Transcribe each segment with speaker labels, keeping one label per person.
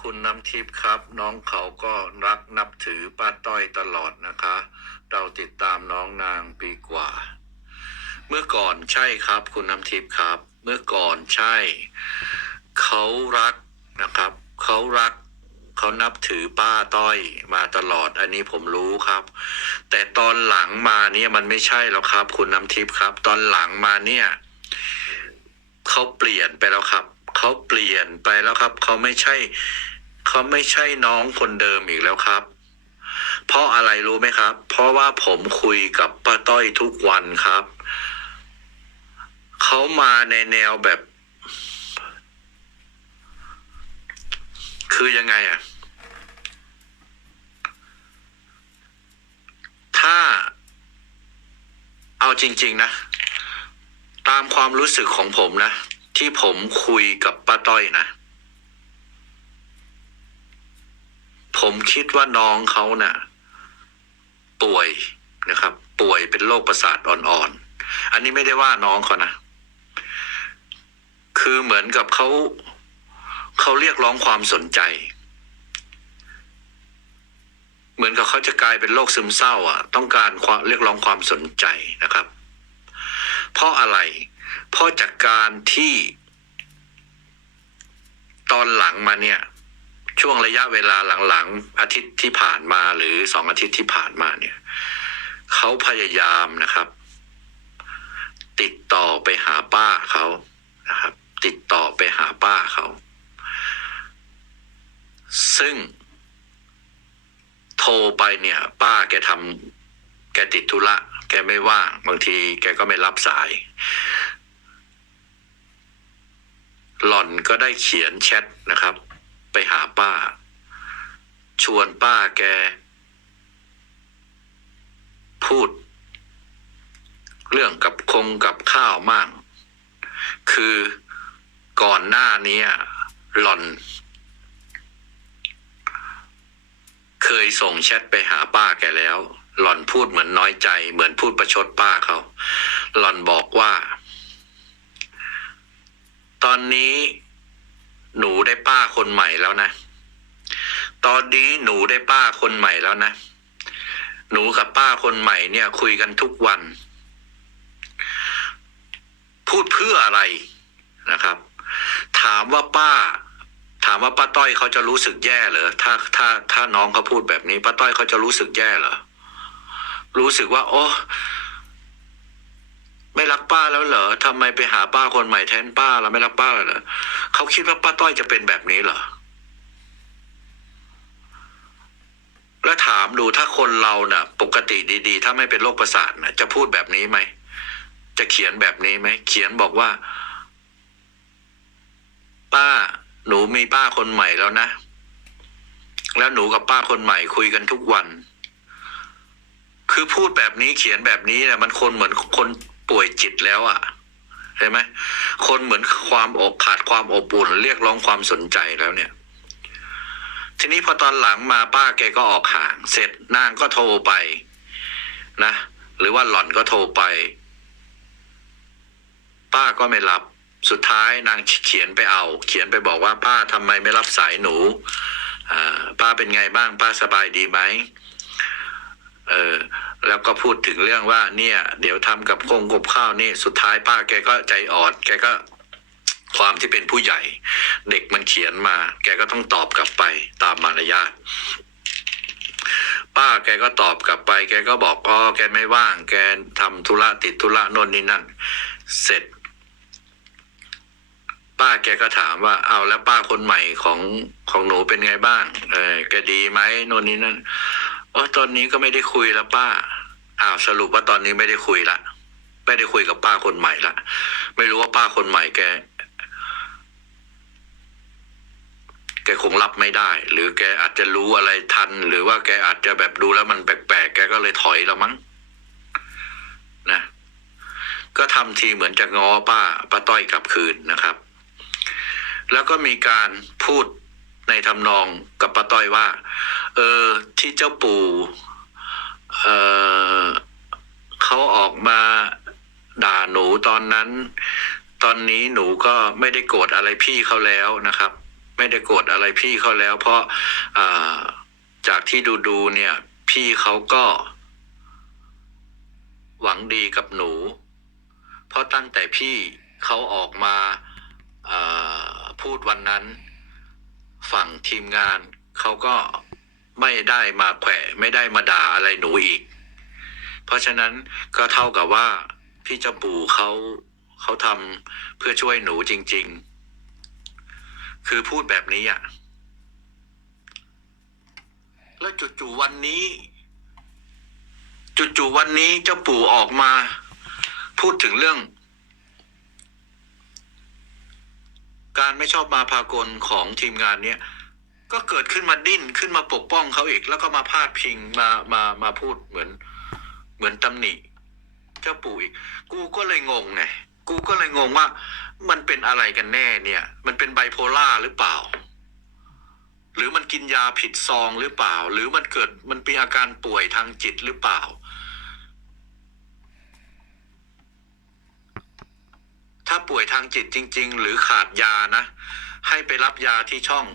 Speaker 1: คุณน้ำทิพย์ครับ น้องเขาก็รักนับถือป้าต้อยตลอดนะคะ เราติดตามน้องนางปีกว่า เมื่อก่อนใช่ครับ คุณน้ำทิพย์ครับ เมื่อก่อนใช่ เขารักนะครับ เขารักเขานับถือป้าต้อยมาตลอด อันนี้ผมรู้ครับ แต่ตอนหลังมาเนี่ยมันไม่ใช่แล้วครับ คุณน้ำทิพย์ครับ ตอนหลังมาเนี่ยเขาเปลี่ยนไปแล้วครับ เขาเปลี่ยนไปแล้วครับ เขาไม่ใช่เขาไม่ใช่น้องคนเดิมอีกแล้วครับ เพราะอะไรรู้ไหมครับ เพราะว่าผมคุยกับป้าต้อยทุกวันครับ เขามาในแนวแบบ คือยังไงอะถ้าเอาจริง ๆ นะ ตามความรู้สึกของผมนะ ที่ผมคุยกับป้าต้อยนะ ผมคิดว่าน้องเขาน่ะ ป่วยนะครับ ป่วยเป็นโรคประสาทอ่อนๆ อันนี้ไม่ได้ว่าน้องเขานะ คือเหมือนกับเขาเขาเรียกร้องความสนใจ เหมือนกับเขาจะกลายเป็นโรคซึมเศร้า อะ ต้องการเรียกร้องความสนใจนะครับ เพราะอะไร เพราะจากการที่ ตอนหลังมาเนี่ย ช่วงระยะเวลาหลังๆ อาทิตย์ที่ผ่านมาหรือสองอาทิตย์ที่ผ่านมาเนี่ยเขาพยายามนะครับ ติดต่อไปหาป้าเขานะครับ ติดต่อไปหาป้าเขา ซึ่ง โทรไปเนี่ย ป้าแกทำแกติดธุระแกไม่ว่างบางทีแกก็ไม่รับสาย หล่อนก็ได้เขียนแชทนะครับ ไปหาป้า ชวนป้าแก พูด เรื่องกับคงกับข้าวมั่งคือก่อนหน้านี้หล่อน เคยส่งแชทไปหาป้าแกแล้ว หล่อนพูดเหมือนน้อยใจ เหมือนพูดประชดป้าเขา หล่อนบอกว่า ตอนนี้หนูได้ป้าคนใหม่แล้วนะ ตอนนี้หนูได้ป้าคนใหม่แล้วนะ หนูกับป้าคนใหม่เนี่ย คุยกันทุกวัน พูดเพื่ออะไรนะครับ ถามว่าป้า ถามว่าป้าต้อยเขาจะรู้สึกแย่เหรอ ถ้าถ้าถ้าน้องเขาพูดแบบนี้ ป้าต้อยเขาจะรู้สึกแย่เหรอ รู้สึกว่า โอ้ ป้าแล้วเหรอทำไมไปหาป้าคนใหม่แทนป้าแล้วไม่รักป้าเหรอเขาคิดว่าป้าต้อยจะเป็นแบบนี้เหรอแล้วถามดูถ้าคนเราน่ะ ปกติดีๆ ถ้าไม่เป็นโรคประสาทน่ะจะพูดแบบนี้ไหม จะเขียนแบบนี้ไหม เขียนบอกว่า ป้า หนูมีป้าคนใหม่แล้วนะ แล้วหนูกับป้าคนใหม่คุยกันทุกวัน คือพูดแบบนี้เขียนแบบนี้เนี่ยมันคนเหมือนคน ป่วยจิตแล้วอะ่ะเห็นไหมคนเหมือนความอกขาดความอบอุ่นเรียกร้องความสนใจแล้วเนี่ย ทีนี้พอตอนหลังมาป้าแกก็ออกห่าง เสร็จนางก็โทรไป นะ หรือว่าหล่อนก็โทรไป ป้าก็ไม่รับ สุดท้ายนางเขียนไปเอา เขียนไปบอกว่าป้าทำไมไม่รับสายหนูป้าเป็นไงบ้างป้าสบายดีไหม เออแล้วก็พูดถึงเรื่องว่าเนี่ย เดี๋ยวทำกับโคงกบข้าวนี่สุดท้ายป้าแกก็ใจอ่อนแกก็ความที่เป็นผู้ใหญ่ เด็กมันเขียนมา แกก็ต้องตอบกลับไปตามมารยาทป้าแกก็ตอบกลับไป แกก็บอกอ๋อแกไม่ว่าง แกทำธุระติดธุระโน่นนี่นั่น เสร็จ ป้าแกก็ถามว่า เอาแล้วป้าคนใหม่ของของหนูเป็นไงบ้าง เออแกดีไหมโน่นนี่นั่น อ๋อตอนนี้ก็ไม่ได้คุยแล้วป้า อ้าวสรุปว่าตอนนี้ไม่ได้คุยละ ไม่ได้คุยกับป้าคนใหม่ละ ไม่รู้ว่าป้าคนใหม่แก แกคงรับไม่ได้ หรือแกอาจจะรู้อะไรทัน หรือว่าแกอาจจะแบบดูแล้วมันแปลกๆ แกก็เลยถอยแล้วมั้ง นะ ก็ทำทีเหมือนจะง้อป้าป้าต้อยกลับคืนนะครับ แล้วก็มีการพูด ในทำนองกับป้าต้อยว่า เออที่เจ้าปู่เออเขาออกมาด่าหนูตอนนั้น ตอนนี้หนูก็ไม่ได้โกรธอะไรพี่เขาแล้วนะครับ ไม่ได้โกรธอะไรพี่เขาแล้ว เพราะอาจากที่ดูดูเนี่ย พี่เขาก็ หวังดีกับหนู เพราะตั้งแต่พี่เขาออกมาาพูดวันนั้น ฝั่งทีมงานเขาก็ไม่ได้มาแขวะไม่ได้มาด่าอะไรหนูอีก เพราะฉะนั้นก็เท่ากับว่าพี่เจ้าปู่เขาเขาทำเพื่อช่วยหนูจริง ๆ คือพูดแบบนี้อะ แล้วจู่ๆวันนี้จู่ๆวันนี้เจ้าปู่ออกมา พูดถึงเรื่อง การไม่ชอบมาพากลของทีมงานเนี่ยก็เกิดขึ้นมาดิ้นขึ้นมาปกป้องเขาอีก แล้วก็มาพาดพิงมามามาพูดเหมือน เหมือนตำหนิ เจ้าปู่อีก กูก็เลยงงไงกูก็เลยงงว่า มันเป็นอะไรกันแน่เนี่ย มันเป็นไบโพล่าหรือเปล่า หรือมันกินยาผิดซองหรือเปล่า หรือมันเกิดมันเป็นอาการป่วยทางจิตหรือเปล่า ถ้าป่วยทางจิตจริง ๆ หรือขาดยานะ ให้ไปรับยาที่ช่อง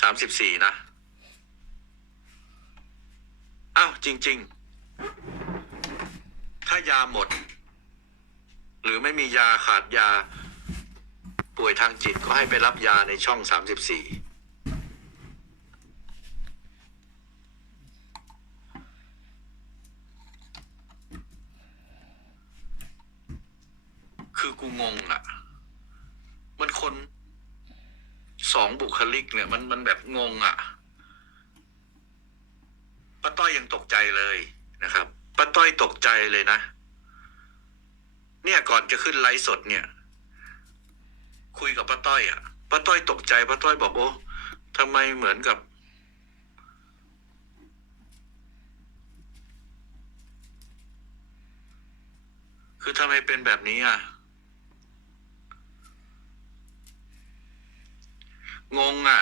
Speaker 1: สามสิบสี่นะอ้าวจริง ๆ ถ้ายาหมด หรือไม่มียาขาดยา ป่วยทางจิตก็ให้ไปรับยาในช่องสามสิบสี่ คือกูงงอะ่ะ มันคนสองบุคลิกเนี่ย มันมันแบบงงอะ่ะป้าต้อยยังตกใจเลยนะครับป้าต้อยตกใจเลยนะ เนี่ยก่อนจะขึ้นไลฟ์สดเนี่ย คุยกับป้าต้อยอะ่ะป้าต้อยตกใจป้าต้อยบอกโอ้ทำไมเหมือนกับ คือทำไมเป็นแบบนี้อะ งงอะ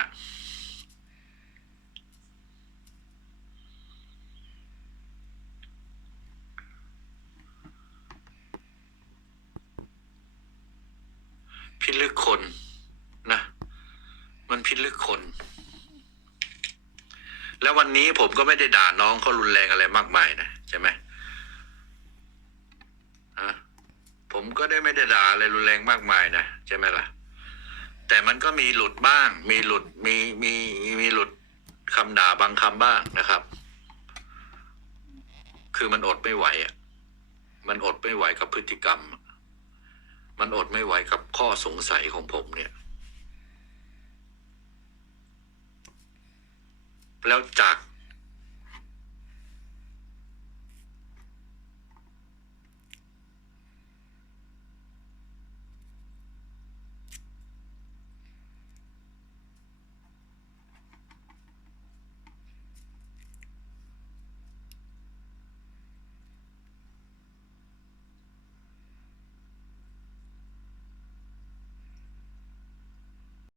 Speaker 1: พิลึกคนนะ มันพิลึกคน แล้ววันนี้ผมก็ไม่ได้ด่าน้องเขารุนแรงอะไรมากมายนะใช่ไหมผมก็ได้ไม่ได้ด่าอะไรรุนแรงมากมายนะใช่ไหมล่ะ แต่มันก็มีหลุดบ้าง มีหลุดมีมีมีหลุดคำด่าบางคำบ้างนะครับ คือมันอดไม่ไหวอะมันอดไม่ไหวกับพฤติกรรม มันอดไม่ไหวกับข้อสงสัยของผมเนี่ย แล้วจาก